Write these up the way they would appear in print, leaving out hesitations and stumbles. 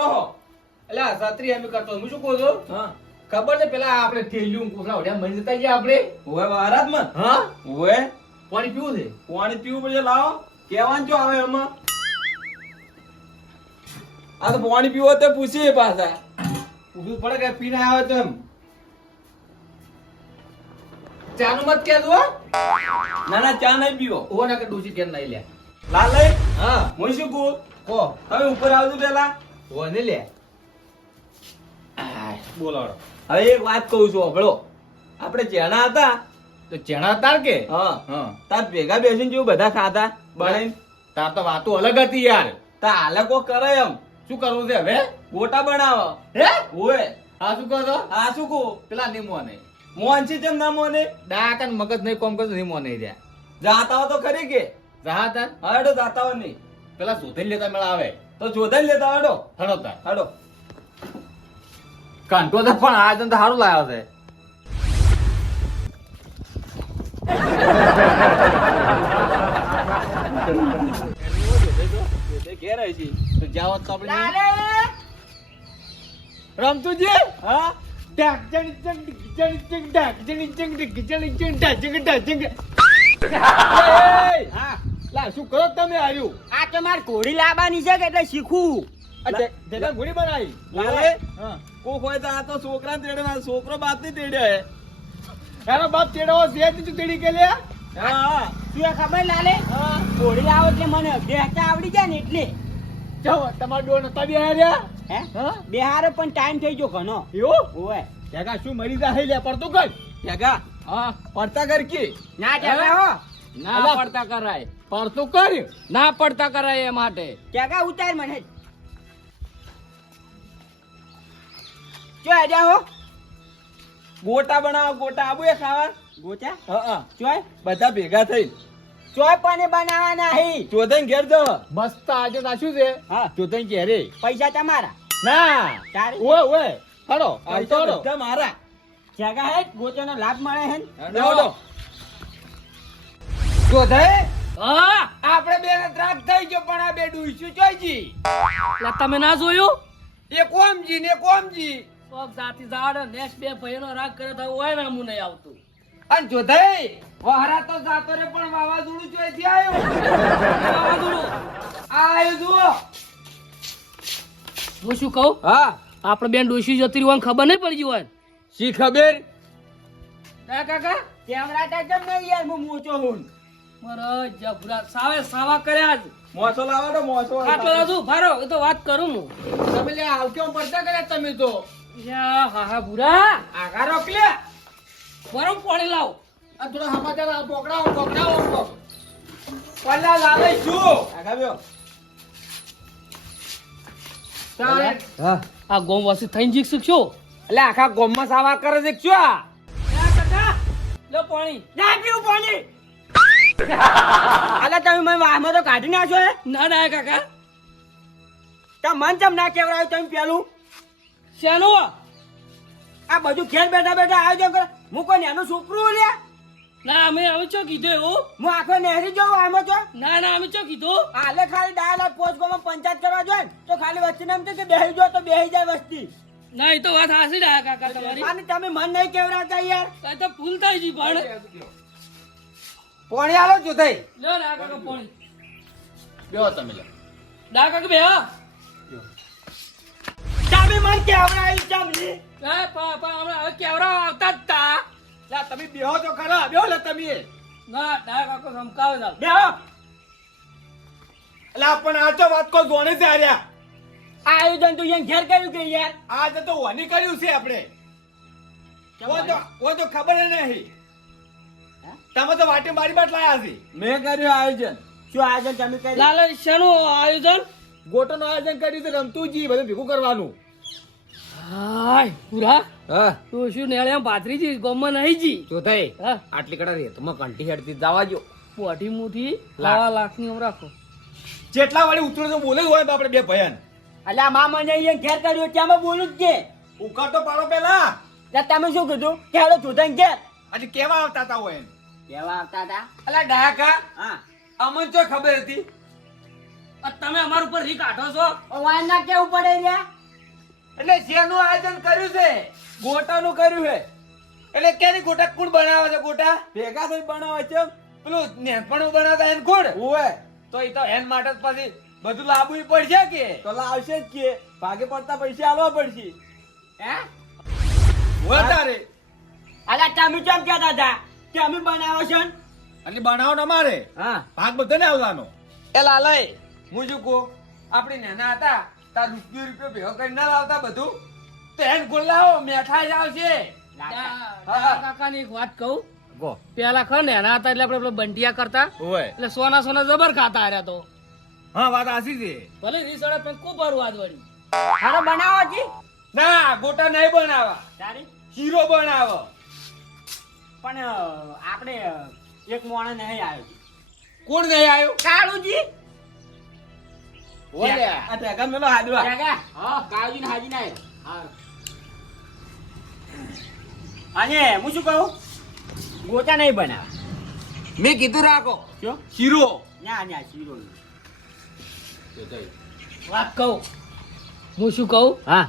કરો હો એટલે આ છત્રી અમે કરતો હું શું કહું છું હા ખબર છે પેલા આપણે થેલિયું કોકલા ઓઢ્યા મરી જતા ગયા આપણે ઓય મહારાજમાં હા ઓય પાણી પીવું છે પાણી પીવું પડશે લાવો કેવાનું જો આવે એમાં આ તો પાણી પીવો તો પૂછીએ પાછા પૂછવું પડે કે પીને આવે તો એમ ચાનું મત કે દો ના ના ચા નહીં પીવો ઓ ના કે ડૂસી કેમ નહીં લે લાલ લઈ હા હું શું કહું કો તમે ઉપર આવજો પેલા ઓ ને લે બોલાડો હવે એક વાત કહું છું હભળો આપણે ચેણા હતા તો ચેણા તાર કે હા હા તાર ભેગા બેસીને જેવું બધા ખાતા બનાવીને તાર તો વાતો અલગ હતી યાર તા હાલે કોક કરે એમ શું કરવું છે હવે ગોટા બનાવો હે ઓય હા શું કહો છો આ શું કહું પેલા નહીં મોને મોહનસી કેમ ના મોને ડાકન મગજ નહીં કોમ કરતો નહીં મોને રહ્યા જાતા હો તો ખરી કે રહા તાર હાડો જાતા હો નહીં પેલા જોધઈ લેતા મેળા આવે તો જોધાઈ લેતા હાડો હડો તાર હાડો કંટો તો પણ આ જન તો સારું લાવ્યો છે ઘેર આવી છી તો જાઓ તો આપણે રમતુજી હા ડાક જણ જણ જણ જણ ડાક જણ જણ જણ જણ ડાક જણ ડાક જણ હા લા શું કરો તમે આવ્યું આ તો મારે ઘોડી લાવવાની છે કે એટલે શીખું દેતા ઘોડી બનાવી લાલે હા કોક હોય તો આ તો છોકરા તેડે ના છોકરો બાપ ની તેડે હે એનો બાપ તેડો છે તું તેડી કે લે હા શું એ ખબર લાલે ઘોડી લાવો એટલે મને બેસતા આવડી જાય ને એટલે જાઓ તમાર ડોન નતા બી આયા હે હા બેહારો પણ ટાઈમ થઈ ગયો ઘણો એવું ઓય જગા શું મરી જાય લે પડતો કઈ જગા હા પડતા કર કે ના જગા હો ના પડતા કરાય પડતો કર ના પડતા કરાય એ માટે જગા ઉતાર મને જો આજા હો ગોટા બનાવો ગોટા આબુ એ ખાવા ગોચા હા ચોય બધા ભેગા થઈ ચોય પણ બનાવવાના હી ચોધાઈ ઘેર જો મસ્ત આજે નાખ્યું છે હા જોતઈ ઘેરે પૈસા તમારા ના તારે ઓય ઓય હડો આવતો પૈસા હડો બધા મારા જગા હે ગોચોનો લાભ મળે હે ને? દોડો જોધાઈ હા આપણે બે ને ત્રાક થઈ ગયો પણ આ બે ડુઈશું ચોઈજી એટલે તમે ના જોયું એક ઓમજી ને એક ઓમજી શોખ જાતિ ઝાડ નેક્સ્ટ બે ભાઈનો રાગ કરે તો ઓય નામું નહીં આવતું અને જોધાઈ વહરા તો જાતો રે પણ વાવાઝોડું ચોઈથી આવ્યો વાવાઝોડું. આયો જુઓ હું શું કહું હા આપણે બેન ડોશી જતી રહ્યું ખબર નહીં પડી હોય શી ખબર હે કાકા કેમેરા તા કેમ નહીં યાર હું મોચો હું મારા જબરા સાવે સાવા કર્યા જ મોસો લાવો તો મોસો આટલો દાદુ ભારો એ તો વાત કરું હું તમે લે આવ કેમ પડતા કર્યા તમે તો યા હા હા બુરા આગા રોકલે ગરમ પાણી લાવ આ થોડા સમાચાર આ પકડાવો પલ્લા લાવે શું આગા બેઓ તારે હા આ ગોમ વાસી થઈને જીક શીખશો એટલે આખા ગોમમાં સાવા કરે છે શું આ કાકા લો પાણી ના પીવું પાણી અલા તમે મને વાહમાં તો કાઢી નાખો હે ના ના કાકા તા મન ચમ ના કેવરાયું તમે પેલું શાનું આ બધું ઘેર બેઠા બેઠા આયોજન કરે હું કોઈ નાનું છોકરું લે ના અમે હવે ચો કીધું એવું હું આખો નહેરી જાઉં આમાં તો ના ના અમે ચો કીધું હાલે ખાલી ડાયલા પોચ ગોમાં પંચાયત કરવા જોઈએ ને તો ખાલી વસ્તી નામ કે બેહી જો તો બેહી જાય વસ્તી ના એ તો વાત હાસી રહ્યા કાકા તમારી અને તમે મન નહીં કેવરાતા યાર આ તો ભૂલ થઈ ગઈ પણ પોણી આલો જોધાઈ લ્યો ના કાકા પાણી બેહો તમે લે ના કાકા બે હા તમે મન કેવરાયું ચમલી એ પા હમણાં હવે કેવરા આવતા જ તા લા તમે બેહો તો ખરા બેહો લે તમે ના ના કાકો સમકાવે ના બેહો લા પણ આ તો વાત કો ગોણે છે આર્યા આ આયોજન તો અહીંયા ઘેર કર્યું કે યાર આ તો વાની કર્યું છે આપણે વો તો ખબર નહીં તમે તો વાટી મારી બાટ લાયા છે મેં કર્યું આયોજન શું આયોજન તમે કર્યું લાલ શાનું આયોજન ગોટોનું આયોજન કર્યું છે રમતુજી બધું ભેગું કરવાનું હાય પૂરા હા તો શું નેળ્યા પાથરીજી ગમમાં નહીં જી જોધાઈ હા આટલી કડા રે તમે કંટી હેડતી જવા જો પોટી મુઠી લાખ. 1.5 લાખની આમ રાખો જેટલા વાળી ઉતરો તો બોલે જ હોય તો આપણે બે ભયન અલ્યા મા મને અહીંયા ઘેર કર્યું ત્યાં બોલું જ કે ઉકાર તો પાડો પેલા એટલે તમે શું કીધું કે હાલો જોધાઈ ઘેર આજે કેવા આવતા હતા હોય કેવા આવતા હતા અલા ડાકા હા અમન તો ખબર હતી આ તમે અમારા ઉપર રી કાઢો છો. વાન ના કેવું પડે રહ્યા એટલે શેનું આયોજન કર્યું છે? ગોટાનું કર્યું છે. એટલે ક્યાંની ગોટા કુણ બનાવે છે? ગોટા ભેગા થઈ બનાવે છે. પેલું નેનપણું બનાવતા એને કુણ? ઓવે તો એ તો એન માટે જ પછી બધું લાવવું પડશે કે? તો લાવશે જ કે ભાગે પડતા પૈસા આલવા પડશે. હે વધારે અલા તમે કેમ કહેતા હતા કે અમે બનાવો છે ને? અને બનાવો અમારે હા ભાગ બધો ને આવવાનો. એ લાલય હું શું કહું, આપણે નાના હતા તાર રૂપિયો ભેગો કરી ના લાવતા બધું, તો એને ગોળ લાવો, મેઠાઈ જ આવશે. કાકાની એક વાત કહું. ગો પેલા ખર ને એના હતા એટલે આપણે પેલો બંટિયા કરતા ઓવે એટલે સોના સોના જબર ખાતા હાર્યા તો. હા વાત આસી છે. ભલે રીસડે પણ ખૂબ ભરવું આજ વળી. હારો બનાવો જી ના ગોટા નહીં બનાવા, તારી શીરો બનાવો. પણ આપણે એક મોણે નહીં આવ્યો કોણ નહીં આવ્યું? કાળુજી આ ટેકા મેલો હાડવા. હા કાળુજી ને હાજી ના અને હું શું કહું ગોટા નહીં બનાવા મેં કીધું રાખો શું શીરો. ના ના શીરો વાત કહું હું શું કહું. હા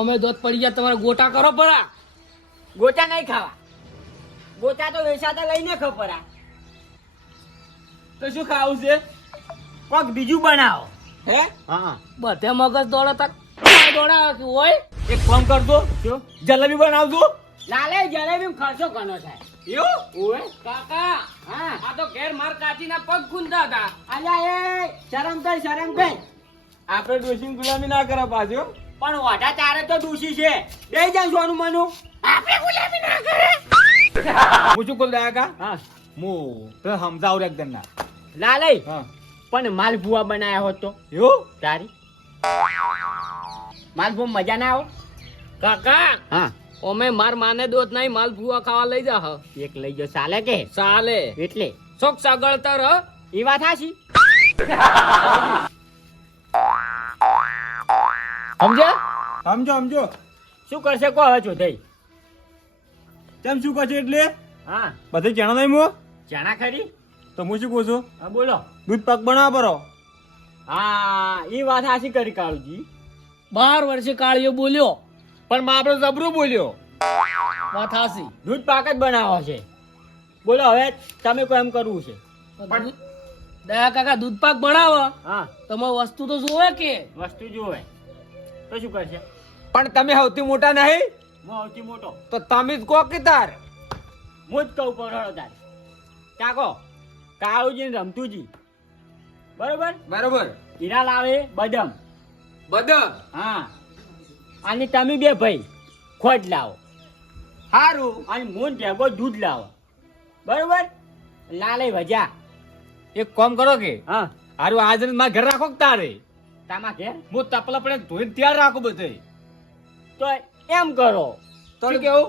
અમે દોત પડી ગયા તમારે ગોટા કરો પરા. ગોટા નહીં ખાવા ગોટા તો વેચાતા લઈને ખપરા તો શું ખાવું છે? કોક બીજું બનાવો હે હા બધે મગજ દોડતા દોડા હોય. એક કામ કરજો, શું જલેબી બનાવજો. લાલે જલેબી ખર્ચો ઘણો થાય એવું? ઓએ કાકા હા આ તો ઘેર માર કાચીના પગ ખૂંદતા હતા. અલ્યા એ શરમ કર આપણે ડોશીની ગુલામી ના કરે પાછો. પણ વાઢા તારે તો દૂષી છે બે જાય સોનું મનું આપણે ગુલામી ના કરે હું શું કહું દાયા કા? હા હું તો સમજાવું એકદમ ના. લાલે હા પણ માલપુઆ બનાયા હોત તો એવું? તારી માલપુઆ મજા ના આવો કાકા હા અમે માર માને દોત નહીં માલ ભૂવા ખાવા લઈ જા હ. એક લઈ જો ચાલે કે ચાલે એટલે શોક સગળતર હ. એ વાત હાચી સમજ્યા? સમજો. શું કરશે કો હવે ચોધાઈ કેમ શું કરશે એટલે? હા બધે જાણો નહીં મો? જાણા ખરી તો હું શું કહું છું? હા બોલો દૂધ પાક બનાવો પરો. હા એ વાત હાચી કરી કાળુજી 12 વર્ષે કાળિયો બોલ્યો પણ માં આપણે જબરું બોલ્યો. વાત હાસી. દૂધ પાક જ બનાવો છે બોલો હવે તમે કોઈ એમ કરવું છે પણ દયા કાકા દૂધ પાક બનાવો હા તમે વસ્તુ તો જોવે કે. વસ્તુ જોવે તો શું કરશે પણ તમે સૌથી મોટા નહીં હું સૌથી મોટો તો તમે જ કહો કે તાર. હું જ કહું પડો તારે કાકો કાળુજી ને રમતુજી બરોબર બરોબર હીરા લાવે બદામ બદામ હા અને તમે બે ભાઈ ખોટ લાવો સારું. અને મૂન ભેગો દૂધ લાવો બરોબર લાલે ભજા એક કામ કરો કે હા હારું આજે મારા ઘર રાખો કે તારે? તામા ઘેર હું તપલા પડે ધોઈને તૈયાર રાખું બધે. તો એમ કરો તો કેવું?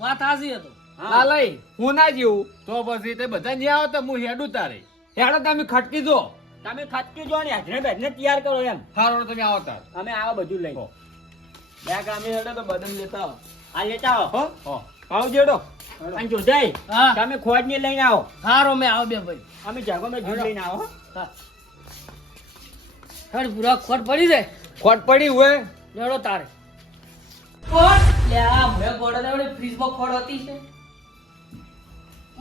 વાત હાસી હતો. હા. લાલય હું ના જીવું તો પછી તે બધા નહીં આવે તો હું હેડું તારે. હેડો તમે ખટકી જો. તમે ખટકી જો ને હાજરે બેજને તૈયાર કરો એમ હારો તમે આવો તાર. અમે આવા બધું લઈ હો. બે કામે હેડો તો બદામ લેતા આવો આ લેતા આવો હો? હો. આવો જેડો અને જોજાઈ હા તમે ખોટ ને લઈને આવો હારો મેં આવ બે ભાઈ. અમે જાગો મેં દૂધ લઈને આવો હા હેડ પૂરા ખોટ પડી જાય. ખોટ પડી હોય લેડો તારે ખોટ લે આ ભે ગોડા દેવડી ફ્રીજમાં ખોટ હતી છે.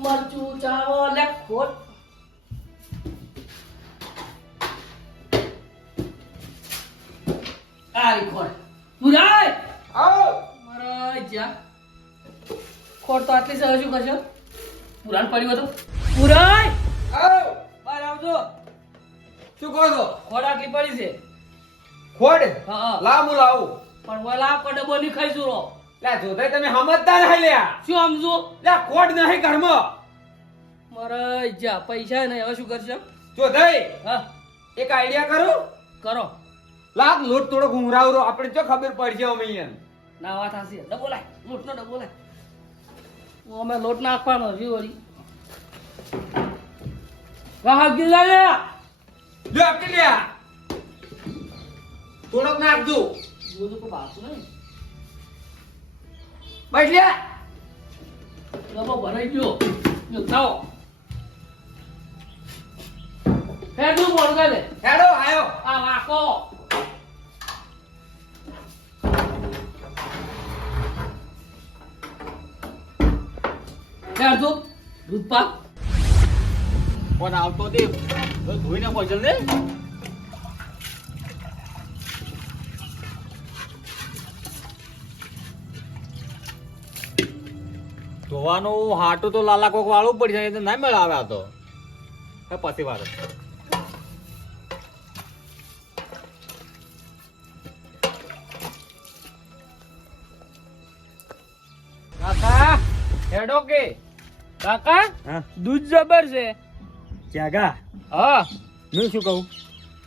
મરચું ચાવો લે ખોટ આરી ખોટ પુરાય આવો. મારા જા ખોટ તો આટલી સહજ શું કરશો પુરાણ પડ્યું હતું પુરાય આવો. બહાર આવજો. શું કહો છો? ખોટ આટલી પડી છે. ખોડ હા હા લાવ હું લાવું. પણ વલા કો ડબો ની ખાઈશું રો. લે જોતાઈ તમે સમજતા નહીં લ્યા. શું સમજો લે ખોડ નહીં ઘરમાં. મારા જા પૈસા નહીં હવે શું કરશો જોતાઈ હા એક આઈડિયા કરું. કરો લાગ લોટ થોડો ઘુંઘરાવરો આપણે જો ખબર પડશે અમે અહીંયા. ના વાત હાસી ડબો લાય લોટ નો ડબો લાય અમે લોટ નાખવાનો રહ્યો વળી વાહ ગીલા લે લ્યો આપી લ્યા. થોડોક નાખજો. બધું કો બાસુ નહીં બસ લ્યા. ડબો ભરાઈ ગયો જો ખાઓ ફેર તું મોડ કર દે હેડો આયો આ વાકો ફેર તું દૂધ પાક પણ આવતો તે ધોઈને પહોંચલ ને ધોવાનું હાટું તો લાલા કોક વાળવું પડશે એ તો ના મેળ આવે આ તો પછી વાર કાકા હેડો કે કાકા હા દૂધ જબર છે જાગા હા હું શું કહું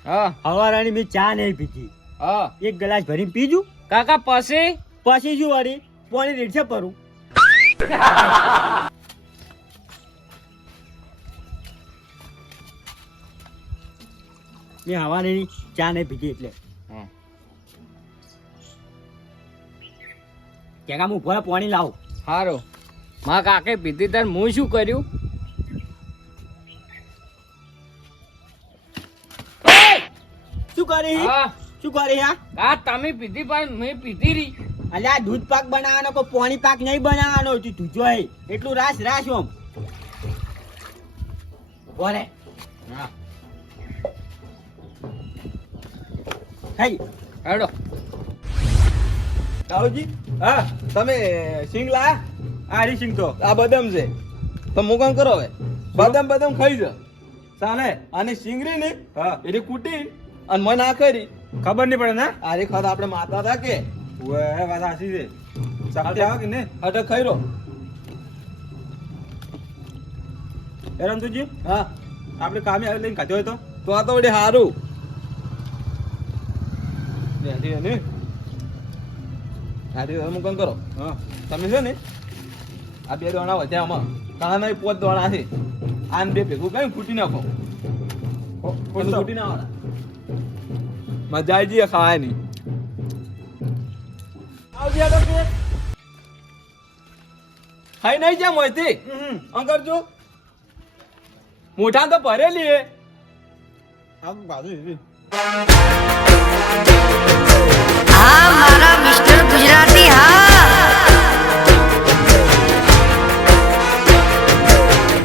હા હવારાની મેં ચા નહીં પીધી હા એક ગ્લાસ ભરીને પીજું કાકા પછી પછી શું વારી પાણી રેડશે પરું મેં હવારાની ચા નહીં પીધી એટલે કેગા હું ભરા પાણી લાવું હારો માં કાકે પીધી તાર હું શું કર્યું શું કરી હા શું કરી હા આ તમે પીધી પણ મેં પીધી રી અલ્યા દૂધ પાક બનાવવાનો કોઈ પાણી પાક નહીં બનાવવાનો તું જોઈ એટલું રાસ રાસ ઓમ બોલે હા હઈ હેડો કાળુજી હા તમે સિંગ લાયા આ રી સિંગ તો આ બદામ છે તો મુકામ કરો હવે બદામ બદામ ખાઈ જ ચાલે અને સિંગરી ને હા એની કુટી અને મને આ કરી ખબર નહીં પડે ને આરે ખાત આપણે માતા હતા કે ઓએ વાત સાચી છે સાથે આવો કે ને હટે ખાઈ રો હેરંતુજી હા આપણે કામે આવી લઈને ખાધો હોય તો આ તો વળી હારું ને હારી મુકામ કરો હા તમે છે ને આ બે દોણા વધ્યા આમાં કાના પોત દોણા છે આન બે ભેગું કઈ ફૂટી નાખો ફૂટી ના આવડા મજા આવી જઈએ ખાવાની આવજે તો કે ખાઈ નહીં જ્યાં મોયથી અંકર જો મોઢા તો ભરેલી હે આ બાજુ આ મારા